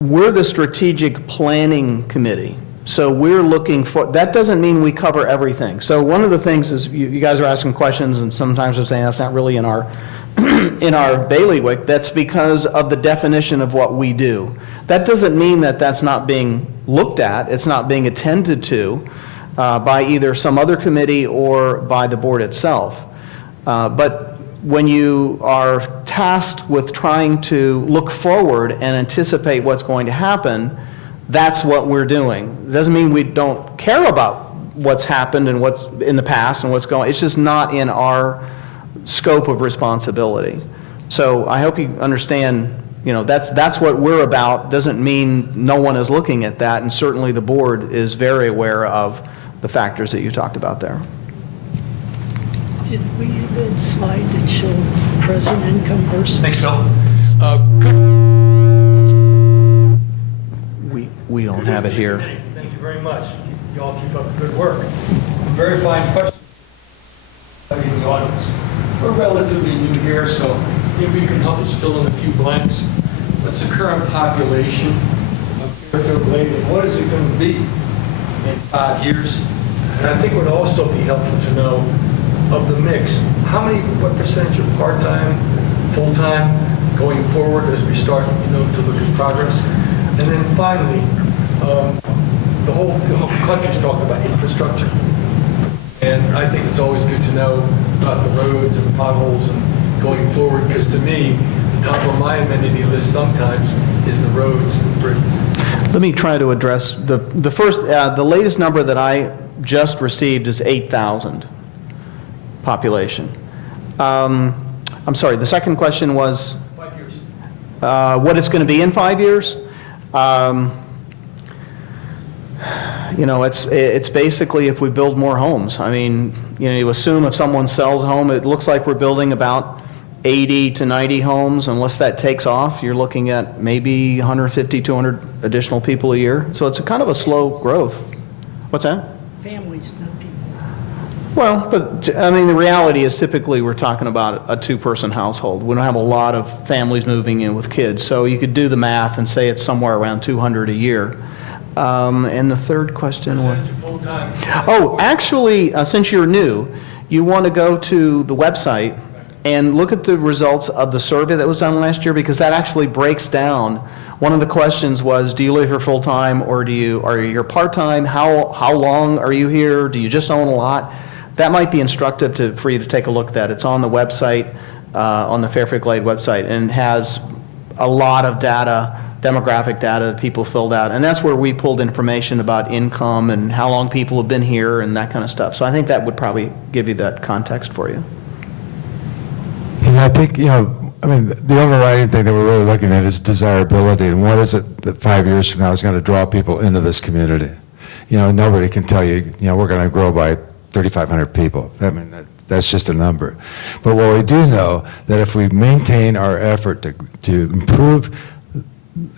we're the strategic planning committee. So we're looking for, that doesn't mean we cover everything. So one of the things is, you guys are asking questions and sometimes they're saying that's not really in our, in our bailiwick. That's because of the definition of what we do. That doesn't mean that that's not being looked at, it's not being attended to by either some other committee or by the board itself. But when you are tasked with trying to look forward and anticipate what's going to happen, that's what we're doing. It doesn't mean we don't care about what's happened and what's in the past and what's going, it's just not in our scope of responsibility. So I hope you understand, you know, that's what we're about. Doesn't mean no one is looking at that, and certainly the board is very aware of the factors that you talked about there. Did we have a slide that showed present income versus? Thanks, Phil. We don't have it here. Thank you very much. You all keep up the good work. Very fine question in the audience. We're relatively new here, so maybe you can help us fill in a few blanks. What's the current population of Fairfield Glade, and what is it going to be in 5 years? And I think it would also be helpful to know of the mix, what percentage of part-time, full-time going forward as we start, to look at progress. And then finally, the whole country's talking about infrastructure. And I think it's always good to know about the roads and the potholes and going forward, because to me, the top of my amenity list sometimes is the roads and bridges. Let me try to address the first, the latest number that I just received is 8,000 population. I'm sorry, the second question was? 5 years. What it's going to be in 5 years? It's basically if we build more homes. I mean, you assume if someone sells a home, it looks like we're building about 80 to 90 homes. Unless that takes off, you're looking at maybe 150, 200 additional people a year. So it's a kind of a slow growth. What's that? Families, not people. Well, but I mean, the reality is typically we're talking about a two-person household. We don't have a lot of families moving in with kids. So you could do the math and say it's somewhere around 200 a year. And the third question was? Percentage of full-time. Oh, actually, since you're new, you want to go to the website and look at the results of the survey that was done last year, because that actually breaks down. One of the questions was, do you live here full-time or are you here part-time? How long are you here? Do you just own a lot? That might be instructive for you to take a look at that. It's on the website, on the Fairfield Glade website, and has a lot of data, demographic data that people filled out. And that's where we pulled information about income and how long people have been here and that kind of stuff. So I think that would probably give you that context for you. And I think, the overriding thing that we're really looking at is desirability. And what is it that 5 years from now is going to draw people into this community? Nobody can tell you, we're going to grow by 3,500 people. I mean, that's just a number. But what we do know, that if we maintain our effort to improve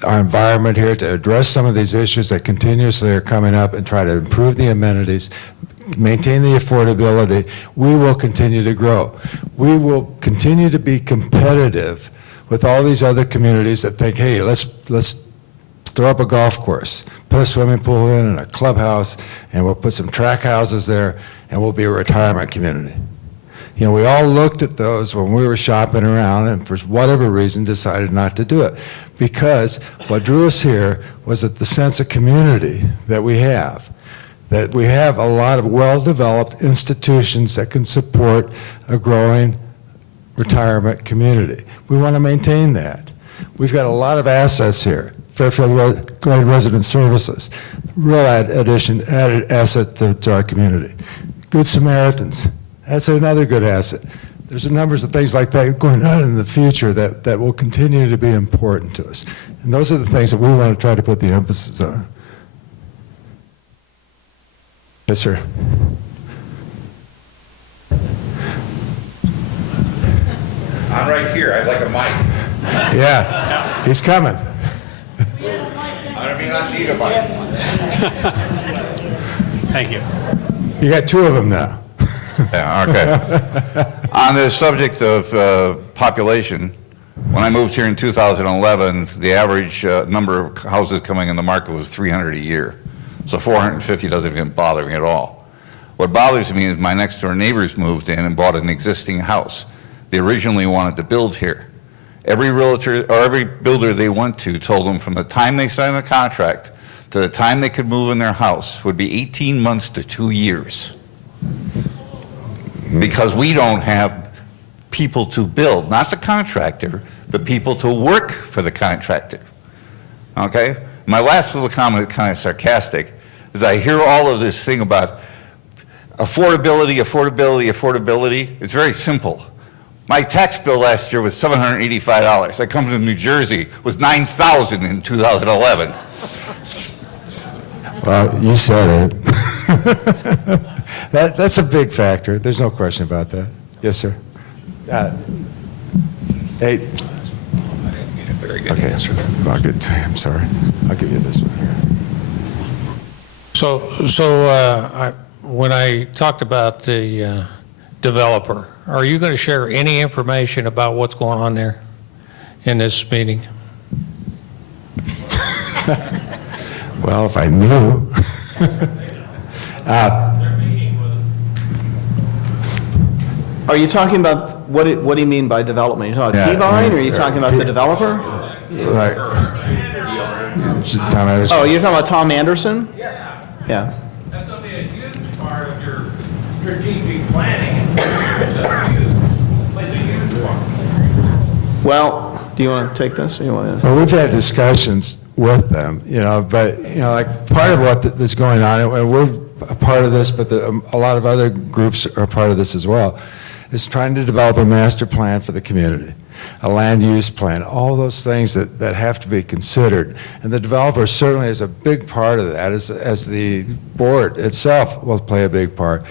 our environment here, to address some of these issues that continuously are coming up and try to improve the amenities, maintain the affordability, we will continue to grow. We will continue to be competitive with all these other communities that think, hey, let's throw up a golf course, put a swimming pool in and a clubhouse, and we'll put some track houses there, and we'll be a retirement community. We all looked at those when we were shopping around and for whatever reason decided not to do it. Because what drew us here was that the sense of community that we have a lot of well-developed institutions that can support a growing retirement community. We want to maintain that. We've got a lot of assets here. Fairfield Glade Resident Services, real added asset to our community. Good Samaritans, that's another good asset. There's a numbers of things like that going on in the future that will continue to be important to us. And those are the things that we want to try to put the emphasis on. Yes, sir. I'm right here. I'd like a mic. Yeah, he's coming. I may not need a mic. Thank you. You got two of them now. Yeah, okay. On the subject of population, When I moved here in 2011, the average number of houses coming in the market was 300 a year. So 450 doesn't even bother me at all. What bothers me is my next door neighbors moved in and bought an existing house. They originally wanted to build here. Every realtor or every builder they went to told them from the time they signed the contract to the time they could move in their house would be 18 months to 2 years. Because we don't have people to build, not the contractor, the people to work for the contractor. Okay? My last little comment is kind of sarcastic, is I hear all of this thing about affordability, affordability, affordability. It's very simple. My tax bill last year was $785. I come from New Jersey, it was $9,000 in 2011. Well, you said it. That's a big factor. There's no question about that. Yes, sir. Hey. Very good Okay. answer. Well, good. I'm sorry. I'll give you this one here. When I talked about the developer, are you going to share any information about what's going on there in this meeting? Well, if I knew. They're meeting with Are you talking about, what do you mean by development? You talking Yeah, Keyvine, or are you talking about the developer? Right. Tom Anderson. Oh, you're talking about Tom Anderson? Yeah. That's going to be a huge part of your strategic planning. It's a huge part. Well, do you want to take this, or you want to? Well, we've had discussions with them, but, like, part of what that's going on, and we're a part of this, but a lot of other groups are a part of this as well, is trying to develop a master plan for the community, a land use plan, all those things that have to be considered. And the developer certainly is a big part of that, as the board itself will play a big part.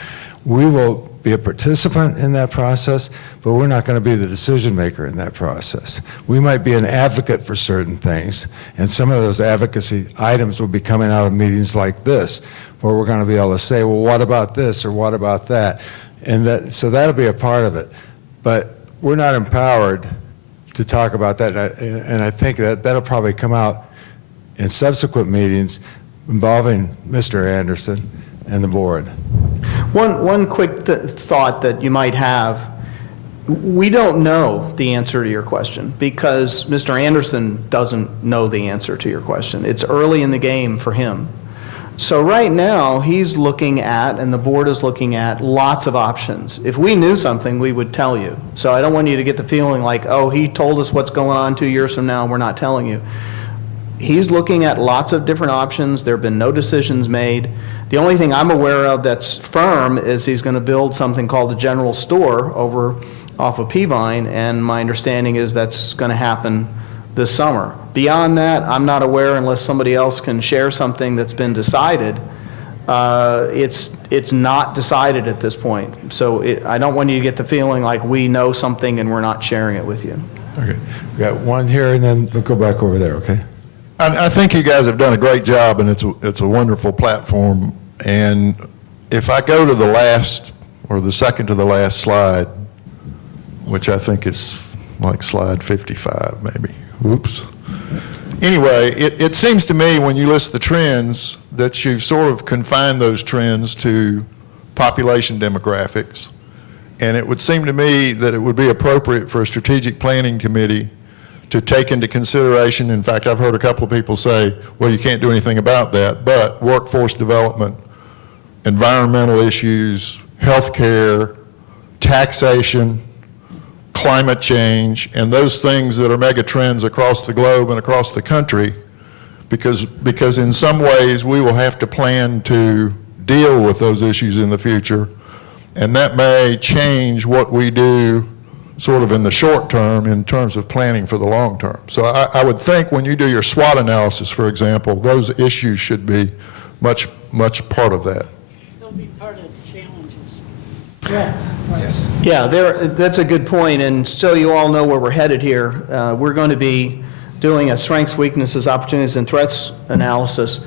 We will be a participant in that process, but we're not going to be the decision maker in that process. We might be an advocate for certain things, and some of those advocacy items will be coming out of meetings like this, where we're going to be able to say, well, what about this, or what about that? And so that'll be a part of it. But we're not empowered to talk about that, and I think that'll probably come out in subsequent meetings involving Mr. Anderson and the board. One quick thought that you might have, we don't know the answer to your question because Mr. Anderson doesn't know the answer to your question. It's early in the game for him. So right now, he's looking at, and the board is looking at, lots of options. If we knew something, we would tell you. So I don't want you to get the feeling like, oh, he told us what's going on 2 years from now, and we're not telling you. He's looking at lots of different options. There have been no decisions made. The only thing I'm aware of that's firm is he's going to build something called the General Store over off of Peavine, and my understanding is that's going to happen this summer. Beyond that, I'm not aware, unless somebody else can share something that's been decided. It's not decided at this point. So I don't want you to get the feeling like we know something and we're not sharing it with you. Okay, we got one here, and then we'll go back over there, okay? I think you guys have done a great job, and it's a wonderful platform. And if I go to the last, or the second to the last slide, which I think is like slide 55 maybe, oops. Anyway, it seems to me when you list the trends that you've sort of confined those trends to population demographics. And it would seem to me that it would be appropriate for a strategic planning committee to take into consideration, in fact, I've heard a couple of people say, well, you can't do anything about that, but workforce development, environmental issues, healthcare, taxation, climate change, and those things that are mega trends across the globe and across the country, because in some ways we will have to plan to deal with those issues in the future, and that may change what we do sort of in the short term in terms of planning for the long term. So I would think when you do your SWOT analysis, for example, those issues should be much part of that. They'll be part of the challenges. Yes. Yeah, that's a good point, and so you all know where we're headed here. We're going to be doing a strengths, weaknesses, opportunities, and threats analysis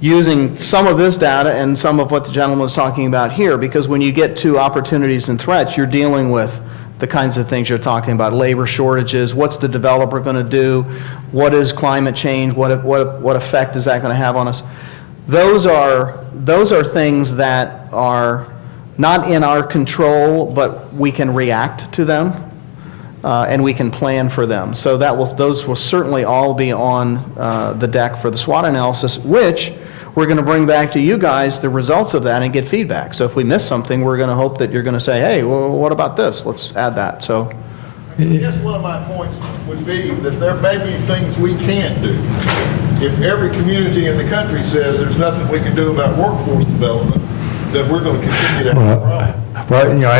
using some of this data and some of what the gentleman was talking about here, because when you get to opportunities and threats, you're dealing with the kinds of things you're talking about, labor shortages, what's the developer going to do, what is climate change, what effect is that going to have on us? Those are things that are not in our control, but we can react to them, and we can plan for them. So those will certainly all be on the deck for the SWOT analysis, which we're going to bring back to you guys the results of that and get feedback. So if we miss something, we're going to hope that you're going to say, hey, well, what about this? Let's add that. So. I guess one of my points would be that there may be things we can't do. If every community in the country says there's nothing we can do about workforce development, then we're going to continue to have a problem. Well, you know,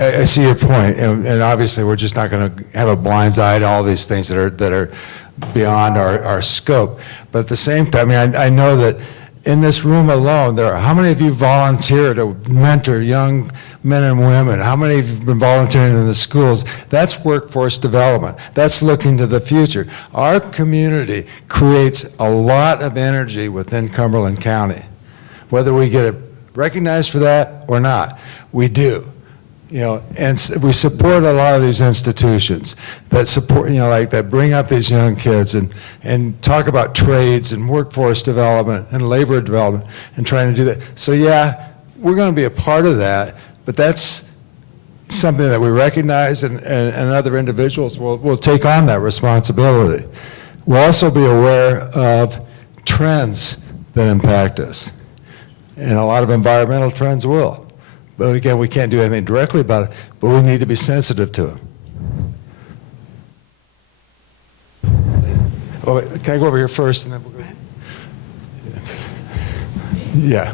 I see your point, and obviously we're just not going to have a blind eye to all these things that are beyond our scope. But at the same time, I mean, I know that in this room alone, how many of you volunteer to mentor young men and women? How many of you have been volunteering in the schools? That's workforce development. That's looking to the future. Our community creates a lot of energy within Cumberland County. Whether we get recognized for that or not, we do. You know, and we support a lot of these institutions that support, you know, like that bring up these young kids and talk about trades and workforce development and labor development and trying to do that. So yeah, we're going to be a part of that, but that's something that we recognize, and other individuals will take on that responsibility. We'll also be aware of trends that impact us, and a lot of environmental trends will. But again, we can't do anything directly about it, but we need to be sensitive to them. Oh, wait, can I go over here first and then we'll go? Yeah.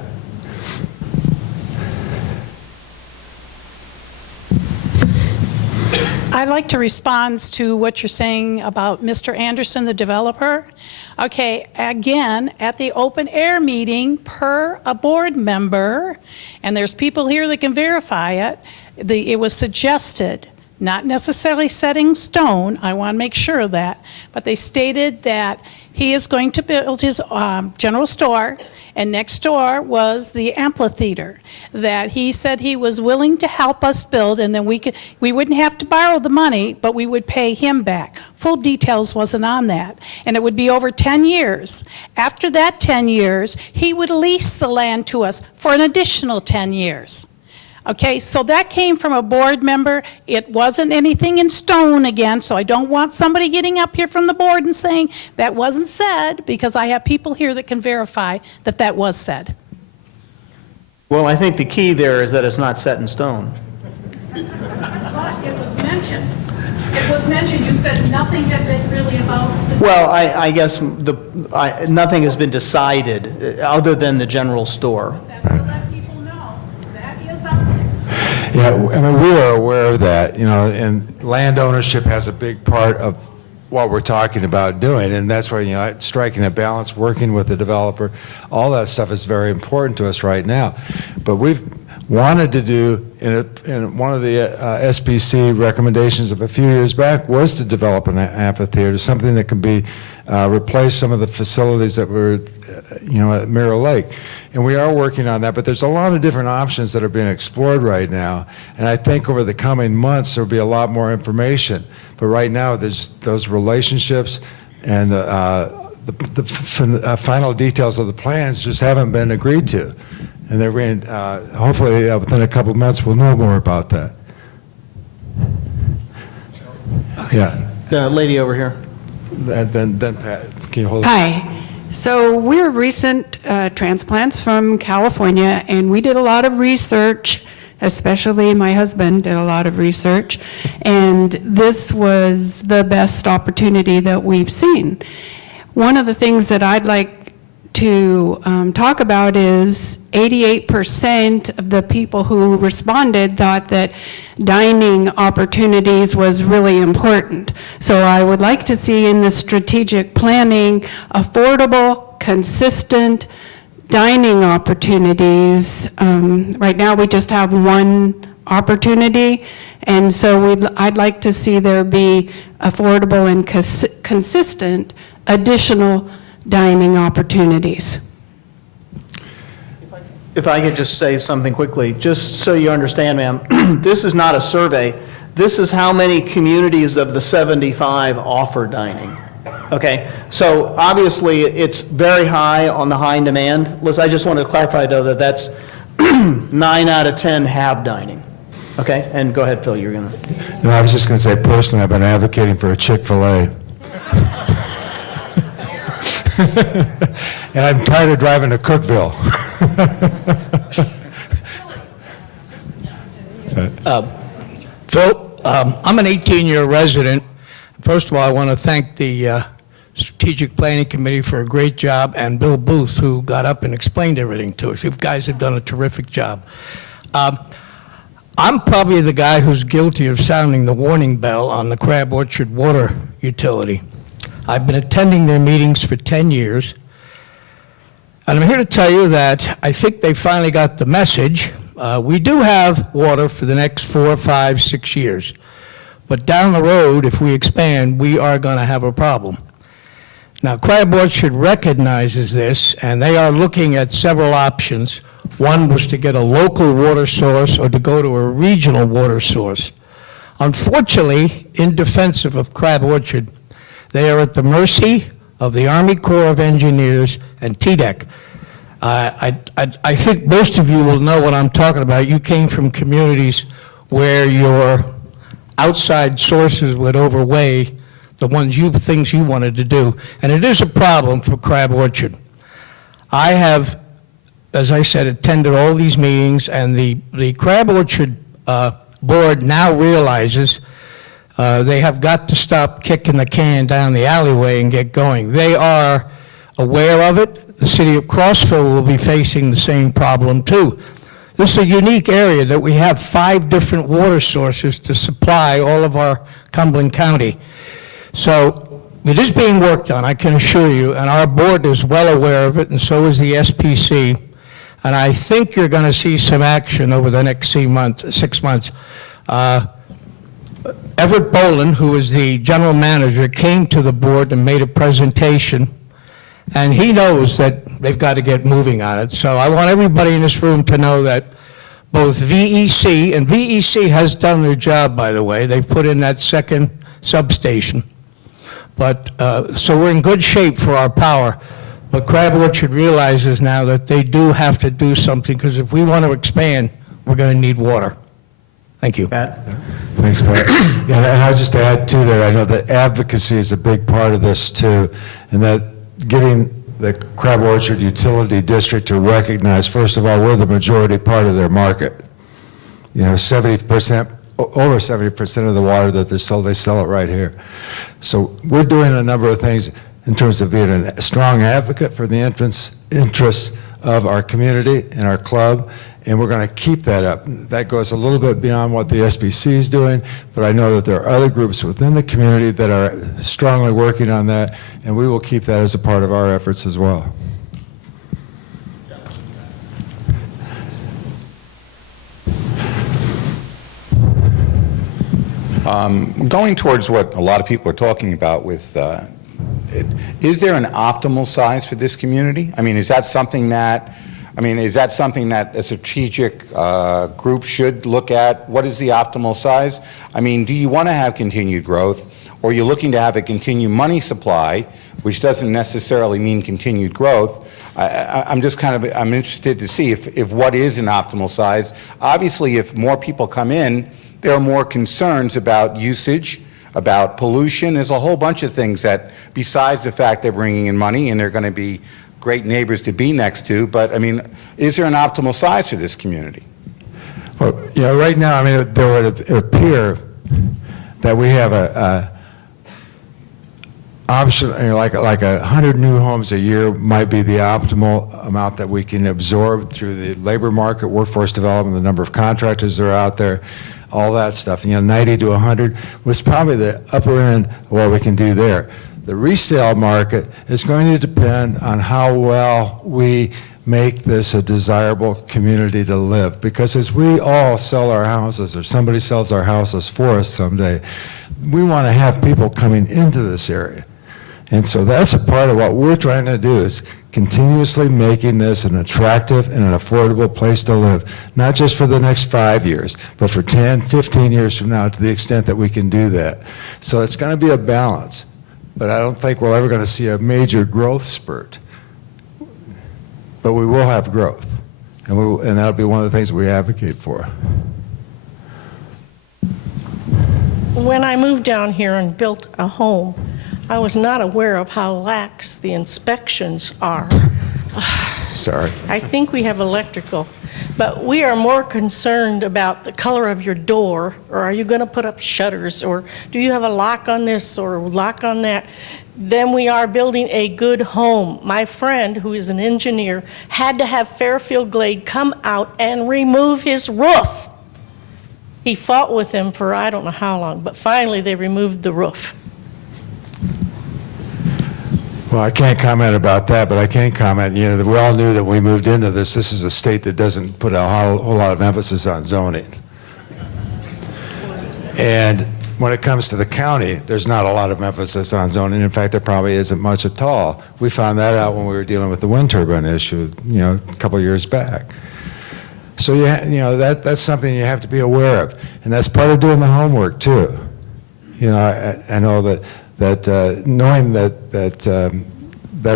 I'd like to respond to what you're saying about Mr. Anderson, the developer. Okay, again, at the open air meeting, per a board member, and there's people here that can verify it, it was suggested, not necessarily set in stone, I want to make sure of that, but they stated that he is going to build his general store, and next door was the amphitheater, that he said he was willing to help us build, and then we wouldn't have to borrow the money, but we would pay him back. Full details wasn't on that, and it would be over 10 years. After that 10 years, he would lease the land to us for an additional 10 years. Okay, so that came from a board member. It wasn't anything in stone again, so I don't want somebody getting up here from the board and saying that wasn't said, because I have people here that can verify that that was said. Well, I think the key there is that it's not set in stone. But it was mentioned. It was mentioned. You said nothing had been really about the... Well, I guess nothing has been decided other than the general store. That's to let people know that is on there. Yeah, I mean, we are aware of that, you know, and land ownership has a big part of what we're talking about doing, and that's where, you know, striking a balance, working with the developer, all that stuff is very important to us right now. But we've wanted to do, in one of the SPC recommendations of a few years back was to develop an amphitheater, something that can be replace some of the facilities that were, you know, at Mirror Lake. And we are working on that, but there's a lot of different options that are being explored right now. And I think over the coming months, there'll be a lot more information. But right now, there's those relationships and the final details of the plans just haven't been agreed to. And they're being, hopefully within a couple of months, we'll know more about that. Yeah. The lady over here. Then Pat, can you hold it? Hi. So we're recent transplants from California, and we did a lot of research, especially my husband did a lot of research, and this was the best opportunity that we've seen. One of the things that I'd like to talk about is 88% of the people who responded thought that dining opportunities was really important. So I would like to see in the strategic planning affordable, consistent dining opportunities. Right now we just have one opportunity, and so I'd like to see there be affordable and consistent additional dining opportunities. if I could just say something quickly, just so you understand, ma'am, this is not a survey. This is how many communities of the 75 offer dining. Okay, so obviously, it's very high on the high in demand list. I just want to clarify, though, that that's 9 out of 10 have dining. Okay, and go ahead, Phil, you're going to. No, I was just going to say, personally, I've been advocating for a Chick-fil-A. And I'm tired of driving to Cookville. Phil, I'm an 18-year resident. First of all, I want to thank the Strategic Planning Committee for a great job, and Bill Booth, who got up and explained everything to us. You guys have done a terrific job. I'm probably the guy who's guilty of sounding the warning bell on the Crab Orchard water utility. I've been attending their meetings for 10 years, and I'm here to tell you that I think they finally got the message. We do have water for the next 4, 5, 6 years, but down the road, if we expand, we are going to have a problem. Now, Crab Orchard recognizes this, and they are looking at several options. One was to get a local water source or to go to a regional water source. Unfortunately, in defense of Crab Orchard, they are at the mercy of the Army Corps of Engineers and TDEC. I think most of you will know what I'm talking about. You came from communities where your outside sources would overweigh the things you wanted to do. And it is a problem for Crab Orchard. I have, as I said, attended all these meetings, and the Crab Orchard board now realizes they have got to stop kicking the can down the alleyway and get going. They are aware of it. The city of Crossville will be facing the same problem too. This is a unique area that we have 5 different water sources to supply all of our Cumberland County. So it is being worked on, I can assure you, and our board is well aware of it, and so is the SPC. And I think you're going to see some action over the next 6 months. Everett Boland, who is the general manager, came to the board and made a presentation, and he knows that they've got to get moving on it. So I want everybody in this room to know that both VEC, and VEC has done their job, by the way. They've put in that second substation. But, so we're in good shape for our power. But Crab Orchard realizes now that they do have to do something, because if we want to expand, we're going to need water. Thank you. Pat? Thanks, Pat. Yeah, and I'll just add to that, I know that advocacy is a big part of this too, and that getting the Crab Orchard Utility District to recognize, first of all, we're the majority part of their market. You know, 70%, over 70% of the water that they sell it right here. So we're doing a number of things in terms of being a strong advocate for the interests of our community and our club, and we're going to keep that up. That goes a little bit beyond what the SPC is doing, but I know that there are other groups within the community that are strongly working on that, and we will keep that as a part of our efforts as well. Going towards what a lot of people are talking about with, is there an optimal size for this community? I mean, is that something that a strategic group should look at? What is the optimal size? I mean, do you want to have continued growth, or are you looking to have a continued money supply, which doesn't necessarily mean continued growth? I'm just I'm interested to see if what is an optimal size. Obviously, if more people come in, there are more concerns about usage, about pollution. There's a whole bunch of things that, besides the fact they're bringing in money and they're going to be great neighbors to be next to, but I mean, is there an optimal size for this community? Well, you know, right now, I mean, there would appear that we have a option, you know, like 100 new homes a year might be the optimal amount that we can absorb through the labor market, workforce development, the number of contractors that are out there, all that stuff. You know, 90 to 100 was probably the upper end of what we can do there. The resale market is going to depend on how well we make this a desirable community to live. Because as we all sell our houses, or somebody sells our houses for us someday, we want to have people coming into this area. And so that's a part of what we're trying to do, is continuously making this an attractive and an affordable place to live, not just for the next 5 years, but for 10, 15 years from now, to the extent that we can do that. So it's going to be a balance, but I don't think we're ever going to see a major growth spurt. But we will have growth, and that'll be one of the things we advocate for. When I moved down here and built a home, I was not aware of how lax the inspections are. Sorry. I think we have electrical, but we are more concerned about the color of your door, or are you going to put up shutters, or do you have a lock on this or lock on that, than we are building a good home. My friend, who is an engineer, had to have Fairfield Glade come out and remove his roof. He fought with him for I don't know how long, but finally they removed the roof. Well, I can't comment about that, but I can comment, you know, that we all knew that when we moved into this is a state that doesn't put a whole lot of emphasis on zoning. And when it comes to the county, there's not a lot of emphasis on zoning. In fact, there probably isn't much at all. We found that out when we were dealing with the wind turbine issue, you know, a couple of years back. So, you know, that's something you have to be aware of. And that's part of doing the homework, too. You know, I know that knowing that that's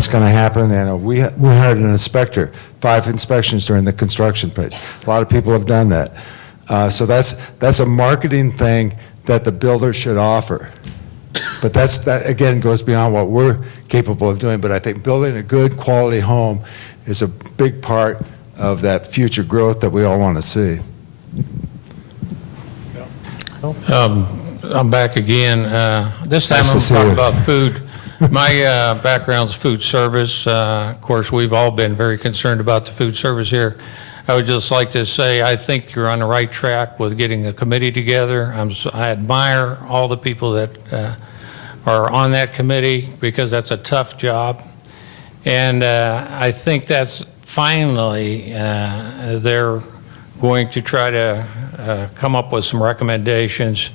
going to happen, and we hired an inspector, 5 inspections during the construction phase. A lot of people have done that. So that's a marketing thing that the builder should offer. But that, again, goes beyond what we're capable of doing. But I think building a good quality home is a big part of that future growth that we all want to see. I'm back again. This time Nice to I'm see talking you. about food. My background's food service. Of course, we've all been very concerned about the food service here. I would just like to say I think you're on the right track with getting a committee together. I admire all the people that are on that committee, because that's a tough job. And I think that's finally they're going to try to come up with some recommendations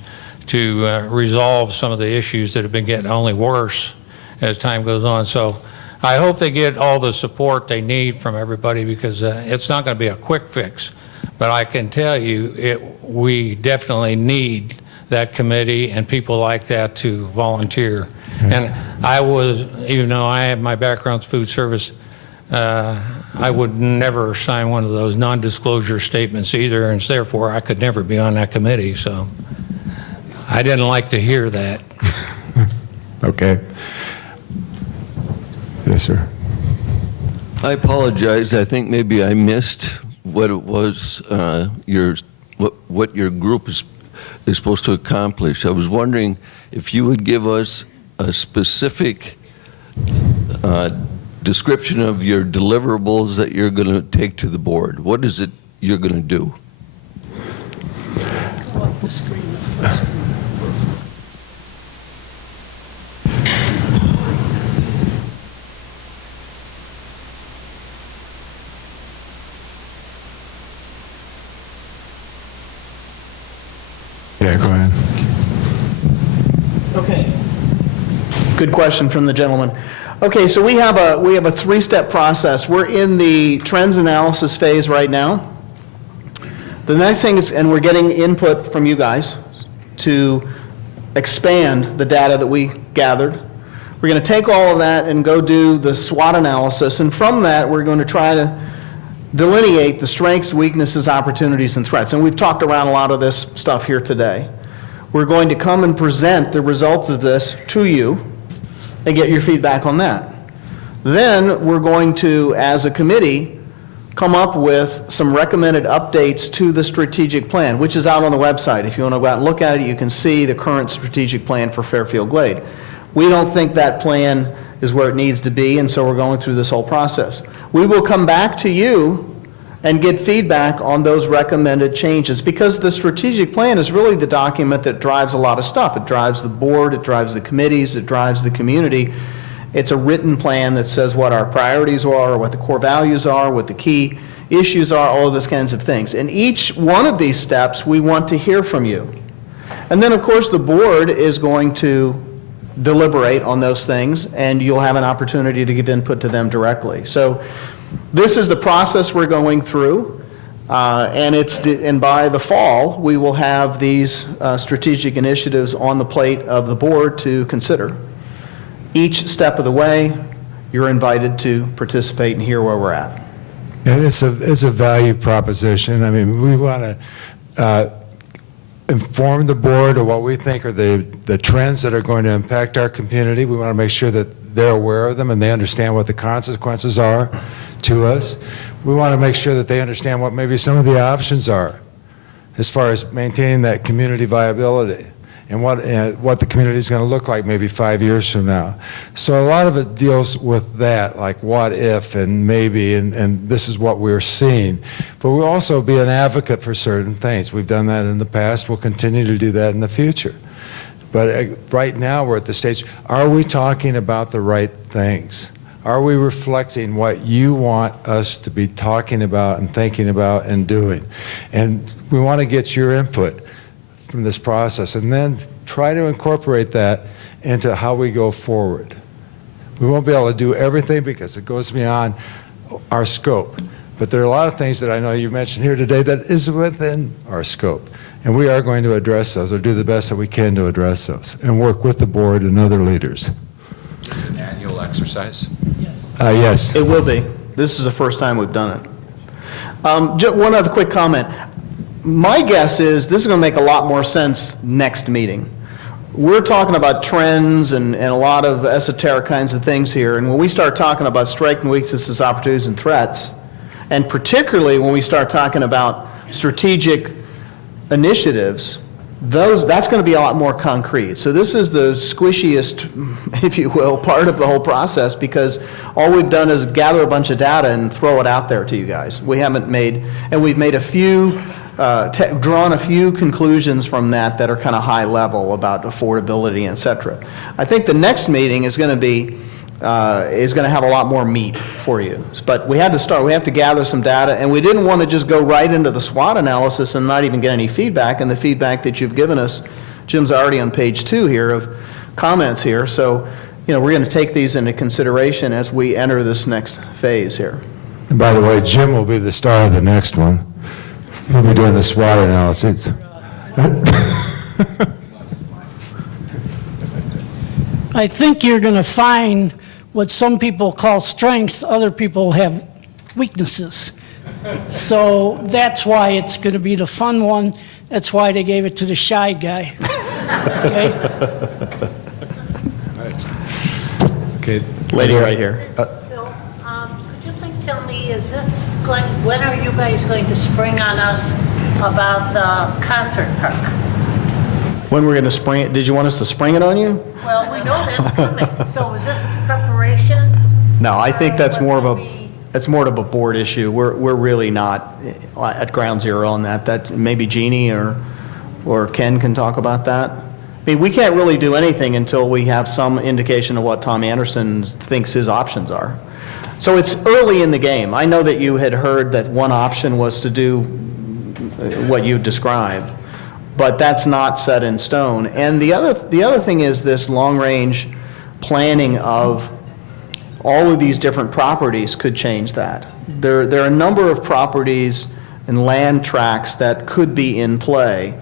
to resolve some of the issues that have been getting only worse as time goes on. So I hope they get all the support they need from everybody, because it's not going to be a quick fix. But I can tell you, we definitely need that committee and people like that to volunteer. And I was, even though I have my background's food service, I would never sign one of those non-disclosure statements either, and therefore I could never be on that committee. So I didn't like to hear that. Okay. Yes, sir. I apologize. I think maybe I missed what it was what your group is supposed to accomplish. I was wondering if you would give us a specific description of your deliverables that you're going to take to the board. What is it you're going to do? Yeah, go ahead. Okay. Good question from the gentleman. Okay, so we have a 3-step process. We're in the trends analysis phase right now. The next thing is, and we're getting input from you guys to expand the data that we gathered. We're going to take all of that and go do the SWOT analysis, and from that, we're going to try to delineate the strengths, weaknesses, opportunities, and threats. And we've talked around a lot of this stuff here today. We're going to come and present the results of this to you and get your feedback on that. Then we're going to, as a committee, come up with some recommended updates to the strategic plan, which is out on the website. If you want to go out and look at it, you can see the current strategic plan for Fairfield Glade. We don't think that plan is where it needs to be, and so we're going through this whole process. We will come back to you and get feedback on those recommended changes, because the strategic plan is really the document that drives a lot of stuff. It drives the board, it drives the committees, it drives the community. It's a written plan that says what our priorities are, what the core values are, what the key issues are, all of those kinds of things. And each one of these steps, we want to hear from you. And then, of course, the board is going to deliberate on those things, and you'll have an opportunity to give input to them directly. So this is the process we're going through, and by the fall, we will have these strategic initiatives on the plate of the board to consider. Each step of the way, you're invited to participate and hear where we're at. And it's a value proposition. I mean, we want to inform the board of what we think are the trends that are going to impact our community. We want to make sure that they're aware of them and they understand what the consequences are to us. We want to make sure that they understand what maybe some of the options are as far as maintaining that community viability and what the community is going to look like maybe 5 years from now. So a lot of it deals with that, like what if and maybe, and this is what we're seeing. But we'll also be an advocate for certain things. We've done that in the past. We'll continue to do that in the future. But right now we're at the stage, are we talking about the right things? Are we reflecting what you want us to be talking about and thinking about and doing? And we want to get your input from this process and then try to incorporate that into how we go forward. We won't be able to do everything because it goes beyond our scope. But there are a lot of things that I know you mentioned here today that is within our scope. And we are going to address those or do the best that we can to address those and work with the board and other leaders. Is it an annual exercise? Yes. It will be. This is the first time we've done it. Just one other quick comment. My guess is this is going to make a lot more sense next meeting. We're talking about trends and a lot of esoteric kinds of things here, and when we start talking about striking weaknesses, opportunities, and threats, and particularly when we start talking about strategic initiatives, that's going to be a lot more concrete. So this is the squishiest, if you will, part of the whole process, because all we've done is gather a bunch of data and throw it out there to you guys. We haven't made, and we've made a few, drawn a few conclusions from that are kind of high level about affordability, et cetera. I think the next meeting is going to be, is going to have a lot more meat for you. But we had to start, we have to gather some data, and we didn't want to just go right into the SWOT analysis and not even get any feedback, and the feedback that you've given us, Jim's already on page 2 here of comments here, so we're going to take these into consideration as we enter this next phase here. And by the way, Jim will be the star of the next one. He'll be doing the SWOT analysis. I think you're going to find what some people call strengths, other people have weaknesses. So that's why it's going to be the fun one. That's why they gave it to the shy guy. Okay. Lady right here. Bill, could you please tell me, when are you guys going to spring on us about the concert park? When we're going to spring it, did you want us to spring it on you? Well, we know that's coming. So is this preparation? No, I think that's more of a board issue. We're really not at ground zero on that. That maybe Jeannie or Ken can talk about that. I mean, we can't really do anything until we have some indication of what Tom Anderson thinks his options are. So it's early in the game. I know that you had heard that one option was to do what you described, but that's not set in stone. And the other thing is this long-range planning of all of these different properties could change that. There are a number of properties and land tracts that could be in play,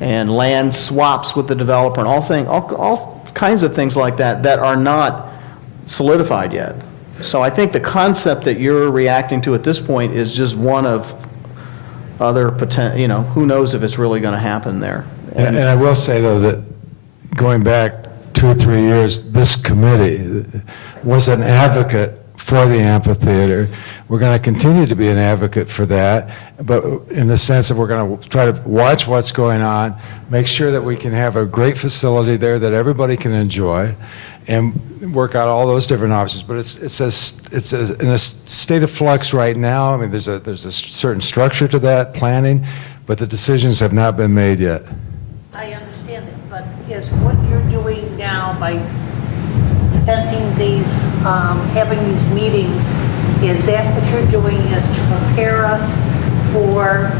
and land swaps with the developer, and all kinds of things like that are not solidified yet. So I think the concept that you're reacting to at this point is just one of other potential, who knows if it's really going to happen there. And I will say, though, that going back 2 or 3 years, this committee was an advocate for the amphitheater. We're going to continue to be an advocate for that, but in the sense that we're going to try to watch what's going on, make sure that we can have a great facility there that everybody can enjoy, and work out all those different options. But it's in a state of flux right now. I mean, there's a certain structure to that planning, but the decisions have not been made yet. I understand that, but is what you're doing now by presenting these, having these meetings, is that what you're doing is to prepare us for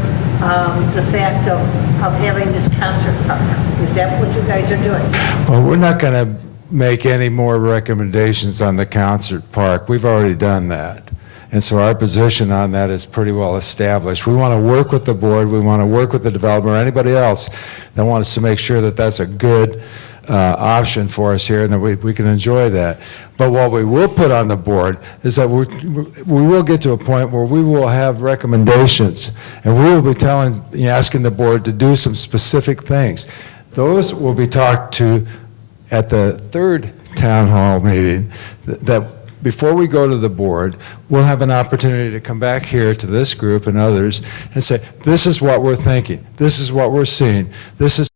the fact of having this concert park? Is that what you guys are doing? Well, we're not going to make any more recommendations on the concert park. We've already done that. And so our position on that is pretty well established. We want to work with the board, we want to work with the developer, or anybody else that wants to make sure that that's a good option for us here and that we can enjoy that. But what we will put on the board is that we will get to a point where we will have recommendations, and we will be asking the board to do some specific things. Those will be talked to at the third town hall meeting, that before we go to the board, we'll have an opportunity to come back here to this group and others and say, this is what we're thinking, this is what we're seeing, this is